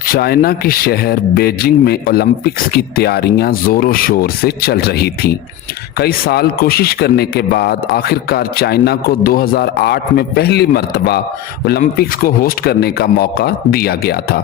China के शहर Beijing में ओलंपिक्स की तैयारियां जोरों शोर से चल रही थीं। कई साल कोशिश करने के बाद आखिरकार चाइना को 2008 में पहली मर्तबा ओलंपिक्स को होस्ट करने का मौका दिया गया था।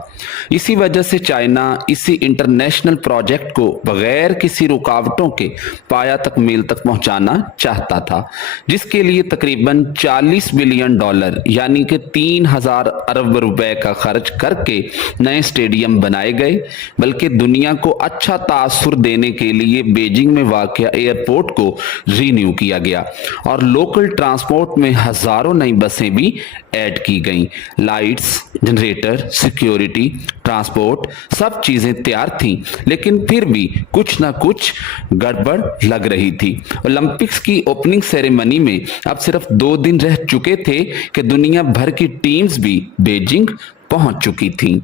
इसी वजह से चाइना इसी इंटरनेशनल प्रोजेक्ट को बगैर किसी रुकावटों के पाया तकमील तक पहुंचाना चाहता था, जिसके लिए तकरीबन $40 बिलियन यानी कि 3000 अरब रुपए का खर्च करके नए स्टेडियम बनाए गए। बल्कि दुनिया को अच्छा तासुर देने के लिए बीजिंग में वाक़या एयरपोर्ट को रीन्यू किया गया और लोकल ट्रांसपोर्ट में हजारों नई बसें भी ऐड की गईं। लाइट्स, जनरेटर, सिक्योरिटी, ट्रांसपोर्ट सब चीजें तैयार थीं, लेकिन फिर भी कुछ ना कुछ गड़बड़ लग रही थी। ओलंपिक्स की ओपनिंग सेरेमनी में अब सिर्फ 2 दिन रह चुके थे कि दुनिया भर की टीम्स भी बीजिंग पहुंच चुकी थीं।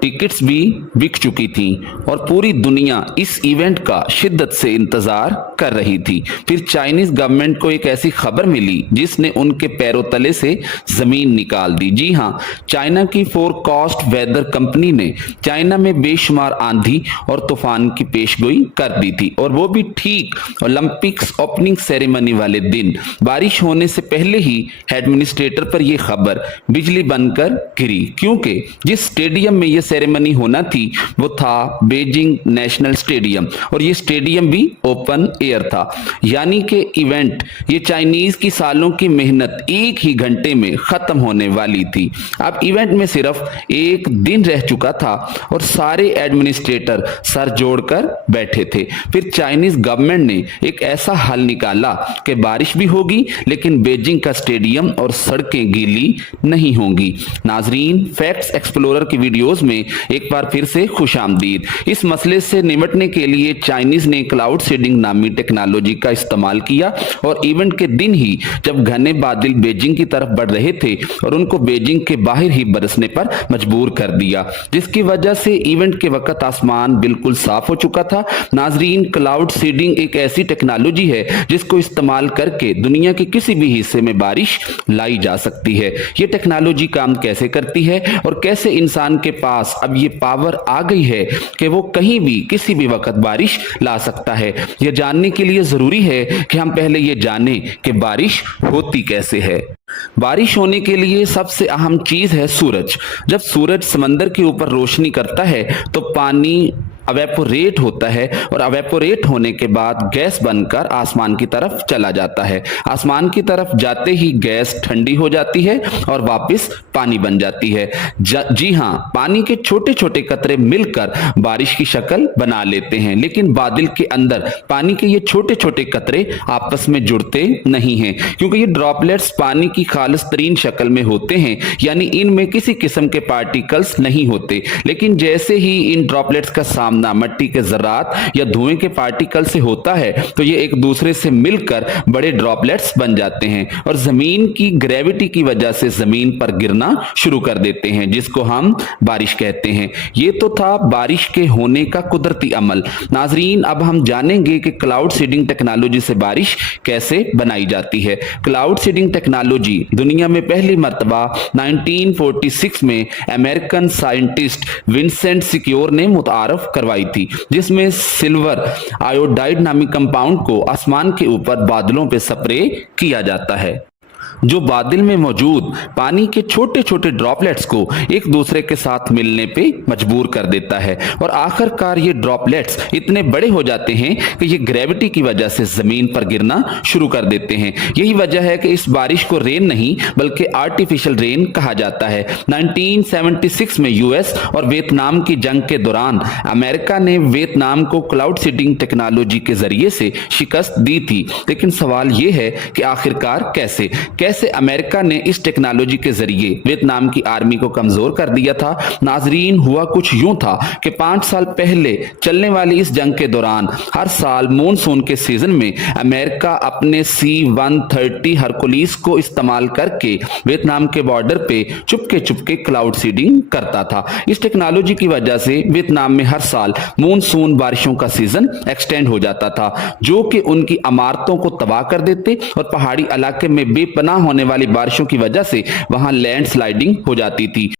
टिकट्स भी बिक चुकी थीं और पूरी दुनिया इस इवेंट का शिद्दत से इंतजार कर रही थी। फिर चाइनीज गवर्नमेंट को एक ऐसी खबर मिली जिसने उनके पैरों तले से जमीन निकाल दी। जी हां, चाइना की फोरकास्ट वेदर कंपनी ने चाइना में बेशुमार आंधी और तूफान की पेशगोई कर दी थी, और वो भी ठीक ओलंपिक्स ओपनिंग सेरेमनी वाले दिन। बारिश होने से पहले ही एडमिनिस्ट्रेटर पर यह खबर बिजली बनकर गिरी, क्योंकि जिस स्टेडियम में यह सेरेमनी होना थी वो था बीजिंग नेशनल स्टेडियम, और ये स्टेडियम भी ओपन एयर था। यानी कि इवेंट, ये चाइनीज की सालों की मेहनत एक ही घंटे में खत्म होने वाली थी। अब इवेंट में सिर्फ 1 दिन रह चुका था और सारे एडमिनिस्ट्रेटर सर जोड़कर बैठे थे। फिर चाइनीज गवर्नमेंट ने एक ऐसा हल निकाला कि बारिश भी होगी लेकिन बीजिंग का स्टेडियम और सड़कें गीली नहीं होंगी। नाजरीन, फैक्ट्स एक्सप्लोरर की वीडियोस में एक बार फिर से खुशामदीद। इस मसले से निपटने के लिए चाइनीज ने क्लाउड सीडिंग नामी टेक्नोलॉजी का इस्तेमाल किया और इवेंट के दिन ही जब घने बादल बीजिंग की तरफ बढ़ रहे थे और उनको बीजिंग के बाहर ही बरसने पर मजबूर कर दिया, जिसकी वजह से इवेंट के वक्त आसमान बिल्कुल साफ हो चुका था। नाजरीन, क्लाउड सीडिंग एक ऐसी टेक्नोलॉजी है जिसको इस्तेमाल करके दुनिया के किसी भी हिस्से में बारिश लाई जा सकती है। ये टेक्नोलॉजी काम कैसे करती है और कैसे इंसान के पास अब ये पावर आ गई है कि वो कहीं भी किसी भी वक्त बारिश ला सकता है, ये जानने के लिए जरूरी है कि हम पहले ये जानें कि बारिश होती कैसे है। बारिश होने के लिए सबसे अहम चीज है सूरज। जब सूरज समंदर के ऊपर रोशनी करता है तो पानी अवेपोरेट होता है और अवेपोरेट होने के बाद गैस बनकर आसमान की तरफ चला जाता है। आसमान की तरफ जाते ही गैस ठंडी हो जाती है और वापस पानी बन जाती है। जी हां, पानी के छोटे छोटे कतरे मिलकर बारिश की शक्ल बना लेते हैं, लेकिन बादल के अंदर पानी के ये छोटे छोटे कतरे आपस में जुड़ते नहीं हैं, क्योंकि ये ड्रॉपलेट्स पानी की खालिस तरीन शक्ल में होते हैं, यानी इनमें किसी किस्म के पार्टिकल्स नहीं होते। लेकिन जैसे ही इन ड्रॉपलेट्स का सामना मट्टी के जर्रात या धुएं के पार्टिकल से होता है तो ये एक दूसरे से मिलकर बड़े ड्रॉपलेट्स बन जाते हैं और जमीन की ग्रेविटी की वजह से जमीन पर गिरना शुरू कर देते हैं, जिसको हम बारिश कहते हैं। ये तो था बारिश के होने का कुदरती अमल। नाजरीन, अब हम जानेंगे कि क्लाउड सीडिंग टेक्नोलॉजी से बारिश कैसे बनाई जाती है। क्लाउड सीडिंग टेक्नोलॉजी दुनिया में पहली मर्तबा 1946 में अमेरिकन साइंटिस्ट विंसेंट सिक्योर ने मुतारफ करवाई थी, जिसमें सिल्वर आयोडाइड नामी कंपाउंड को आसमान के ऊपर बादलों पे स्प्रे किया जाता है, जो बादल में मौजूद पानी के छोटे छोटे ड्रॉपलेट्स को एक दूसरे के साथ मिलने पे मजबूर कर देता है और आखिरकार ये ड्रॉपलेट्स इतने बड़े हो जाते हैं कि ये ग्रेविटी की वजह से जमीन पर गिरना शुरू कर देते हैं। यही वजह है कि इस बारिश को रेन नहीं बल्कि आर्टिफिशियल रेन कहा जाता है। 1976 में यूएस और वियतनाम की जंग के दौरान अमेरिका ने वियतनाम को क्लाउड सीडिंग टेक्नोलॉजी के जरिए से शिकस्त दी थी, लेकिन सवाल ये है कि आखिरकार कैसे अमेरिका ने इस टेक्नोलॉजी के जरिए वियतनाम की आर्मी को कमजोर कर दिया था। नाजरीन, हुआ कुछ यूं था कि 5 साल पहले चलने वाली इस जंग के दौरान हर साल मॉनसून के सीजन में अमेरिका अपने C-130 हरकुलिस को इस्तेमाल करके वियतनाम के बॉर्डर पे चुपके क्लाउड सीडिंग करता था। इस टेक्नोलॉजी की वजह से वियतनाम में हर साल मॉनसून बारिशों का सीजन एक्सटेंड हो जाता था, जो कि उनकी इमारतों को तबाह कर देते और पहाड़ी इलाके में बेपनाह होने वाली बारिशों की वजह से वहां लैंडस्लाइडिंग हो जाती थी।